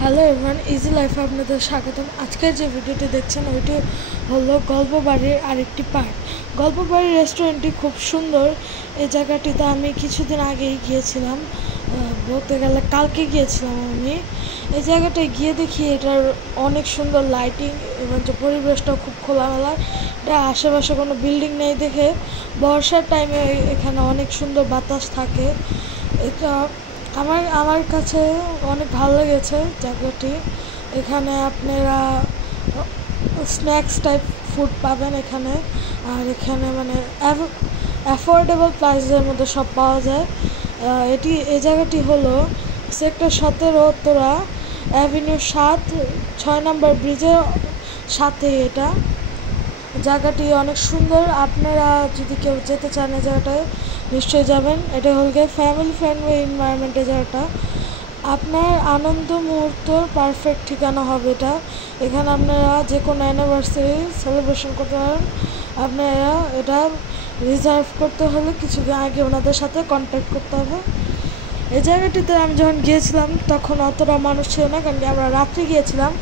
Hello everyone, easy লাইফে আপনাদের স্বাগতম। আজকের যে ভিডিওটি দেখছেন ওইটি হলো গল্পবাড়ির আরেকটি পার্ট। গল্পবাড়ির রেস্টুরেন্টটি খুব সুন্দর। এই জায়গাটিতে আমি কিছুদিন আগেই গিয়েছিলাম, বলতে গেলে কালকে গিয়েছিলাম আমি। এই জায়গাটায় গিয়ে দেখি এটার অনেক সুন্দর লাইটিং এবং যে পরিবেশটাও খুব খোলামেলা। এটা আশেপাশে কোনো বিল্ডিং নেই দেখে বর্ষার টাইমে এখানে অনেক সুন্দর বাতাস থাকে। এটা আমার কাছে অনেক ভালো লেগেছে জায়গাটি। এখানে আপনারা স্ন্যাক্স টাইপ ফুড পাবেন এখানে, আর এখানে মানে অ্যাফোর্ডেবল প্রাইসের মধ্যে সব পাওয়া যায়। এই জায়গাটি হলো সেক্টর 17 উত্তরা অ্যাভিনিউ 7, 6 নম্বর ব্রিজের সাথে। এটা জায়গাটি অনেক সুন্দর। আপনারা যদি কেউ যেতে চান এই জায়গাটায় নিশ্চয়ই যাবেন। এটা হল গিয়ে ফ্যামিলি ফ্রেন্ডলি এনভায়রনমেন্ট। এই জায়গাটা আপনার আনন্দ মুহূর্তর পারফেক্ট ঠিকানা হবে এটা। এখানে আপনারা যে কোনো অ্যানিভার্সারি সেলিব্রেশন করতে পারেন। আপনারা এটা রিজার্ভ করতে হলে কিছুদিন আগে ওনাদের সাথে কন্ট্যাক্ট করতে হবে। এই জায়গাটিতে আমি যখন গিয়েছিলাম তখন অতটা মানুষ ছিল না, কারণ কি আমরা রাত্রে গিয়েছিলাম।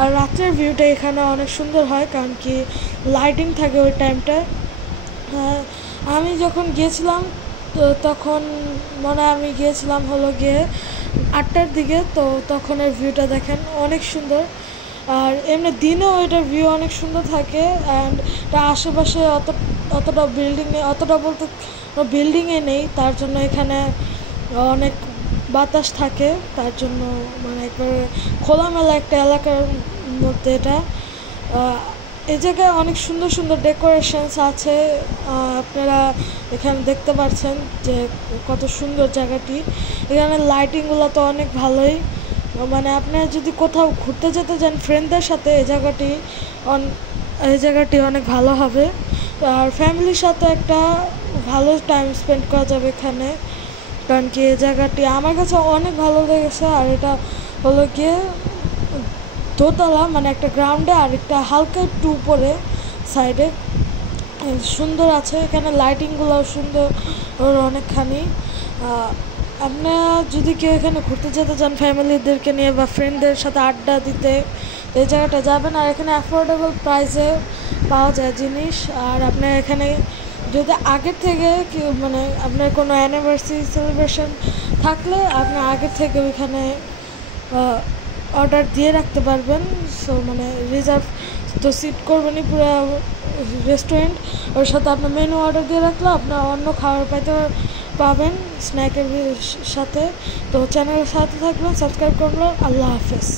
আর রাত্রের ভিউটা এখানে অনেক সুন্দর হয়, কারণ কি লাইটিং থাকে ওই টাইমটায়। আমি যখন গিয়েছিলাম তখন আমি গিয়েছিলাম হলো গিয়ে 8টার দিকে। তো তখনের ভিউটা দেখেন অনেক সুন্দর। আর এমনি দিনেও এটার ভিউ অনেক সুন্দর থাকে। অ্যান্ড এটা আশেপাশে অতটা বিল্ডিং নেই, অতটা বলতে বিল্ডিংয়ে নেই, তার জন্য এখানে অনেক বাতাস থাকে। তার জন্য মানে একবারে খোলামেলা একটা এলাকার মধ্যে এটা। এই জায়গায় অনেক সুন্দর সুন্দর ডেকোরেশনস আছে। আপনারা এখানে দেখতে পাচ্ছেন যে কত সুন্দর জায়গাটি। এখানে লাইটিংগুলো তো অনেক ভালোই। মানে আপনারা যদি কোথাও ঘুরতে যেতে যান ফ্রেন্ডদের সাথে এই জায়গাটি অনেক ভালো হবে। আর ফ্যামিলির সাথে একটা ভালো টাইম স্পেন্ড করা যাবে এখানে, কারণ কি এই জায়গাটি আমার কাছে অনেক ভালো লেগেছে। আর এটা হলো গিয়ে দোতলা, মানে একটা গ্রাউন্ডে আর একটা হালকা একটু উপরে সাইডে সুন্দর আছে। এখানে লাইটিংগুলোও সুন্দর অনেকখানি। আপনারা যদি কেউ এখানে ঘুরতে যেতে চান ফ্যামিলিদেরকে নিয়ে বা ফ্রেন্ডদের সাথে আড্ডা দিতে, এই জায়গাটা যাবেন। আর এখানে অ্যাফোর্ডেবল প্রাইসে পাওয়া যায় জিনিস। আর আপনার এখানে যদি আগের থেকে মানে আপনার কোনো অ্যানিভার্সারি সেলিব্রেশন থাকলে আপনার আগের থেকে ওইখানে অর্ডার দিয়ে রাখতে পারবেন। সো মানে রিজার্ভ তো সিট করবেনই পুরো রেস্টুরেন্ট। ওর সাথে আপনার মেনু অর্ডার দিয়ে রাখলে আপনার অন্য খাবার পাবেন স্ন্যাকের সাথে। তো চ্যানেলের সাথে থাকবেন, সাবস্ক্রাইব করবেন। আল্লাহ হাফেজ।